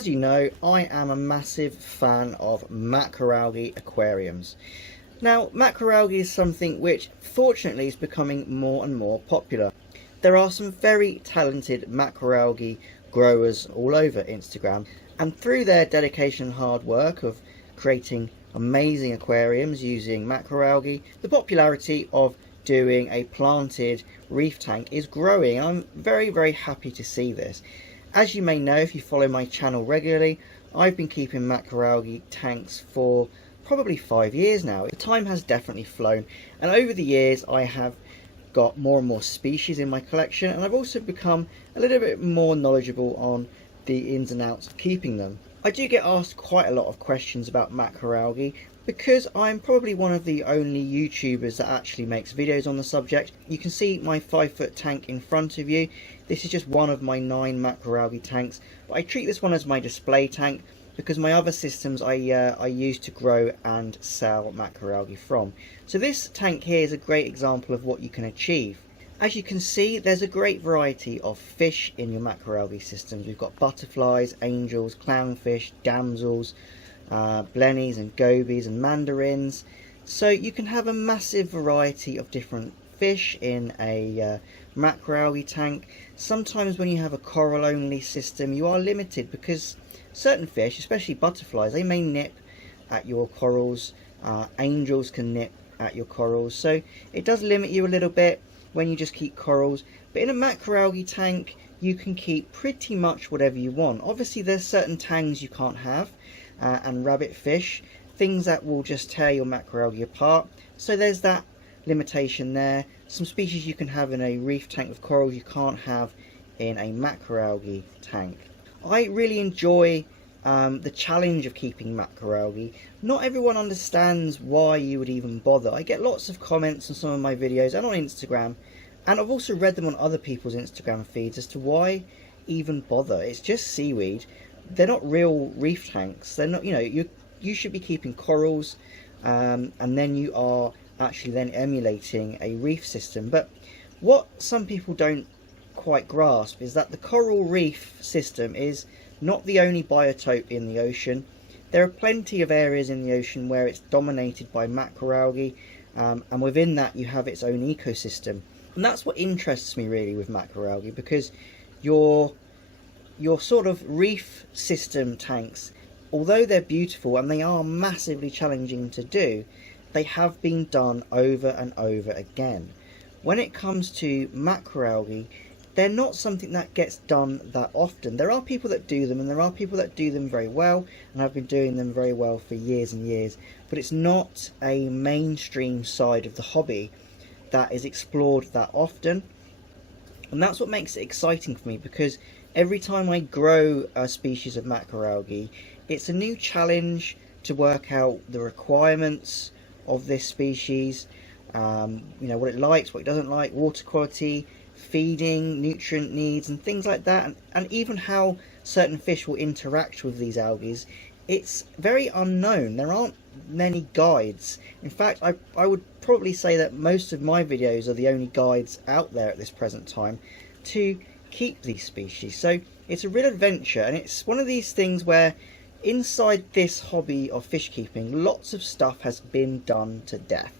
As you know, I am a massive fan of macroalgae aquariums. Now, macroalgae is something which fortunately is becoming more and more popular. There are some very talented macroalgae growers all over Instagram, and through their dedication and hard work of creating amazing aquariums using macroalgae, the popularity of doing a planted reef tank is growing. I'm very happy to see this. As you may know, if you follow my channel regularly, I've been keeping macroalgae tanks for probably 5 years now. The time has definitely flown, and over the years I have got more and more species in my collection, and I've also become a little bit more knowledgeable on the ins and outs of keeping them. I do get asked quite a lot of questions about macroalgae because I'm probably one of the only YouTubers that actually makes videos on the subject. You can see my 5-foot tank in front of you. This is just one of my 9 macroalgae tanks, but I treat this one as my display tank because my other systems I use to grow and sell macroalgae from. So this tank here is a great example of what you can achieve. As you can see, there's a great variety of fish in your macroalgae systems. We've got butterflies, angels, clownfish, damsels, blennies and gobies and mandarins. So you can have a massive variety of different fish in a macroalgae tank. Sometimes when you have a coral only system, you are limited because certain fish, especially butterflies, they may nip at your corals. Angels can nip at your corals, so it does limit you a little bit when you just keep corals. But in a macroalgae tank you can keep pretty much whatever you want. Obviously there's certain tangs you can't have, and rabbit fish, things that will just tear your macroalgae apart, so there's that limitation there. Some species you can have in a reef tank with corals you can't have in a macroalgae tank. I really enjoy the challenge of keeping macroalgae. Not everyone understands why you would even bother. I get lots of comments on some of my videos and on Instagram, and I've also read them on other people's Instagram feeds as to why even bother. It's just seaweed. They're not real reef tanks. They're not, you know, you should be keeping corals, and then you are actually then emulating a reef system. But what some people don't quite grasp is that the coral reef system is not the only biotope in the ocean. There are plenty of areas in the ocean where it's dominated by macroalgae, and within that you have its own ecosystem. And that's what interests me really with macroalgae, because your sort of reef system tanks, although they're beautiful and they are massively challenging to do, they have been done over and over again. When it comes to macroalgae, they're not something that gets done that often. There are people that do them, and there are people that do them very well, and have been doing them very well for years and years, but it's not a mainstream side of the hobby that is explored that often. And that's what makes it exciting for me, because every time I grow a species of macroalgae, it's a new challenge to work out the requirements of this species, you know, what it likes, what it doesn't like, water quality, feeding, nutrient needs and things like that, and even how certain fish will interact with these algae. It's very unknown. There aren't many guides. In fact, I would probably say that most of my videos are the only guides out there at this present time to keep these species. So it's a real adventure, and it's one of these things where inside this hobby of fish keeping, lots of stuff has been done to death.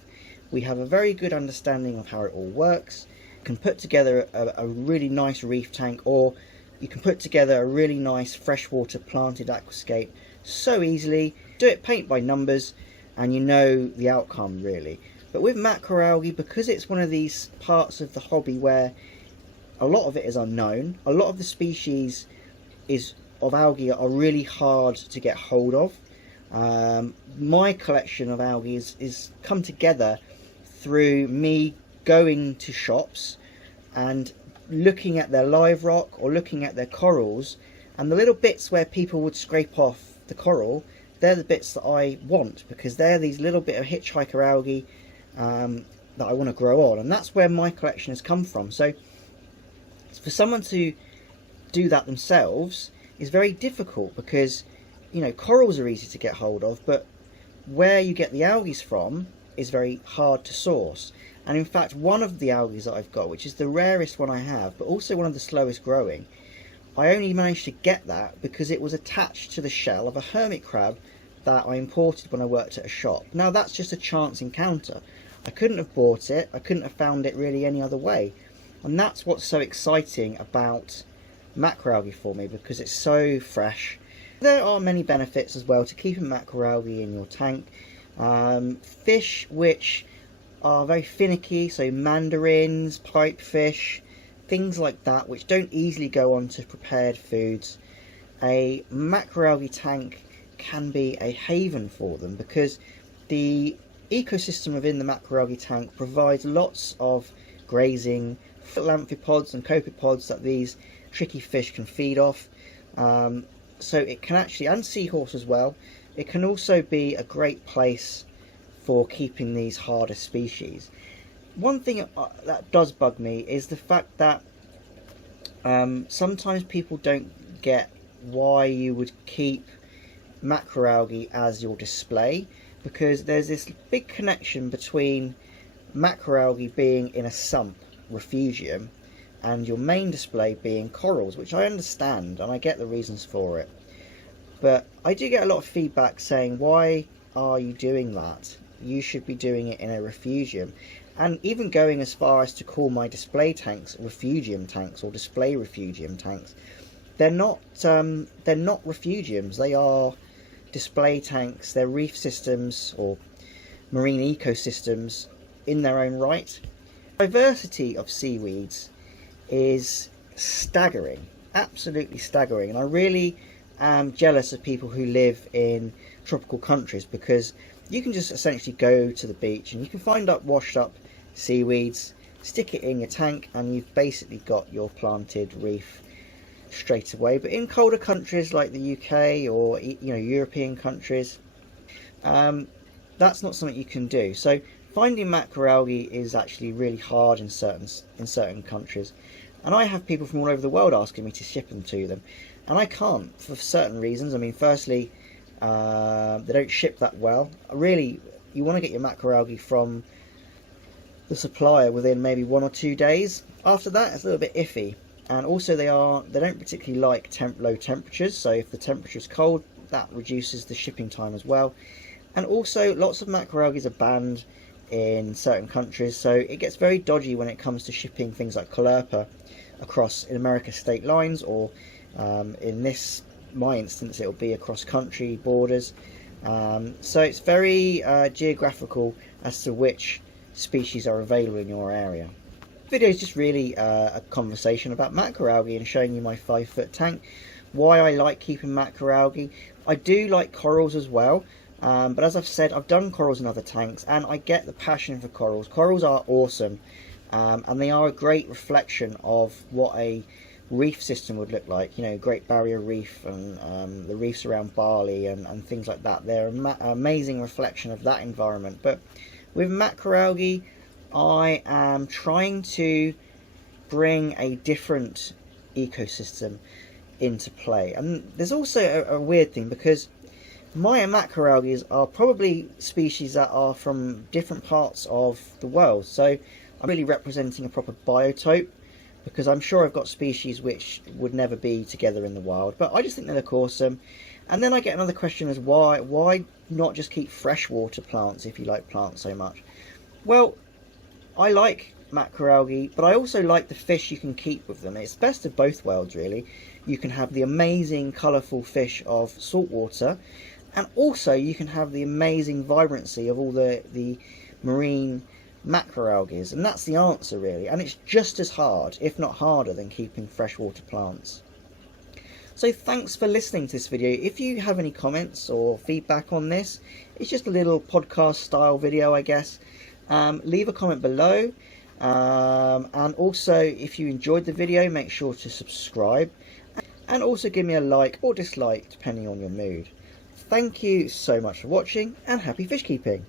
We have a very good understanding of how it all works. You can put together a really nice reef tank, or you can put together a really nice freshwater planted aquascape so easily. Do it paint by numbers and you know the outcome really. But with macroalgae, because it's one of these parts of the hobby where a lot of it is unknown, a lot of the species of algae are really hard to get hold of. My collection of algae is come together through me going to shops and looking at their live rock or looking at their corals, and the little bits where people would scrape off the coral, they're the bits that I want, because they're these little bit of hitchhiker algae that I want to grow on, and that's where my collection has come from. So for someone to do that themselves is very difficult, because you know, corals are easy to get hold of, but where you get the algae from is very hard to source. And in fact, one of the algae that I've got, which is the rarest one I have, but also one of the slowest growing, I only managed to get that because it was attached to the shell of a hermit crab that I imported when I worked at a shop. Now that's just a chance encounter. I couldn't have bought it, I couldn't have found it really any other way. And that's what's so exciting about macroalgae for me, because it's so fresh. There are many benefits as well to keeping macroalgae in your tank. Fish which are very finicky, so mandarins, pipefish, things like that, which don't easily go onto prepared foods. A macroalgae tank can be a haven for them, because the ecosystem within the macroalgae tank provides lots of grazing for amphipods and copepods that these tricky fish can feed off. So it can actually, and seahorse as well, it can also be a great place for keeping these harder species. One thing that does bug me is the fact that sometimes people don't get why you would keep macroalgae as your display, because there's this big connection between macroalgae being in a sump refugium and your main display being corals, which I understand and I get the reasons for it, but I do get a lot of feedback saying, why are you doing that? You should be doing it in a refugium, and even going as far as to call my display tanks refugium tanks or display refugium tanks. They're not refugiums, they are display tanks. They're reef systems or marine ecosystems in their own right. The diversity of seaweeds is staggering, absolutely staggering, and I really am jealous of people who live in tropical countries, because you can just essentially go to the beach and you can find washed up seaweeds, stick it in your tank, and you've basically got your planted reef straight away. But in colder countries like the UK or European countries, that's not something you can do. So finding macroalgae is actually really hard in certain countries, and I have people from all over the world asking me to ship them to them, and I can't for certain reasons. I mean, firstly, they don't ship that well. Really, you want to get your macroalgae from the supplier within maybe 1 or 2 days. After that, it's a little bit iffy. And also they don't particularly like low temperatures, so if the temperature is cold, that reduces the shipping time as well. And also lots of macroalgae are banned in certain countries, so it gets very dodgy when it comes to shipping things like caulerpa across in America state lines, or in my instance it'll be across country borders. So it's very geographical as to which species are available in your area. Video is just really a conversation about macroalgae and showing you my 5-foot tank, why I like keeping macroalgae. I do like corals as well, but as I've said, I've done corals in other tanks and I get the passion for corals. Corals are awesome, and they are a great reflection of what a reef system would look like. Great Barrier Reef and the reefs around Bali and things like that. They're an amazing reflection of that environment. But with macroalgae, I am trying to bring a different ecosystem into play. And there's also a weird thing, because my macroalgae are probably species that are from different parts of the world. So I'm really representing a proper biotope, because I'm sure I've got species which would never be together in the wild. But I just think they look awesome. And then I get another question as why not just keep freshwater plants if you like plants so much? Well, I like macroalgae, but I also like the fish you can keep with them. It's best of both worlds, really. You can have the amazing colourful fish of saltwater, and also you can have the amazing vibrancy of all the marine macroalgae, and that's the answer, really. And it's just as hard, if not harder, than keeping freshwater plants. So thanks for listening to this video. If you have any comments or feedback on this, it's just a little podcast style video, I guess. Leave a comment below, and also if you enjoyed the video, make sure to subscribe, and also give me a like or dislike depending on your mood. Thank you so much for watching, and happy fish keeping!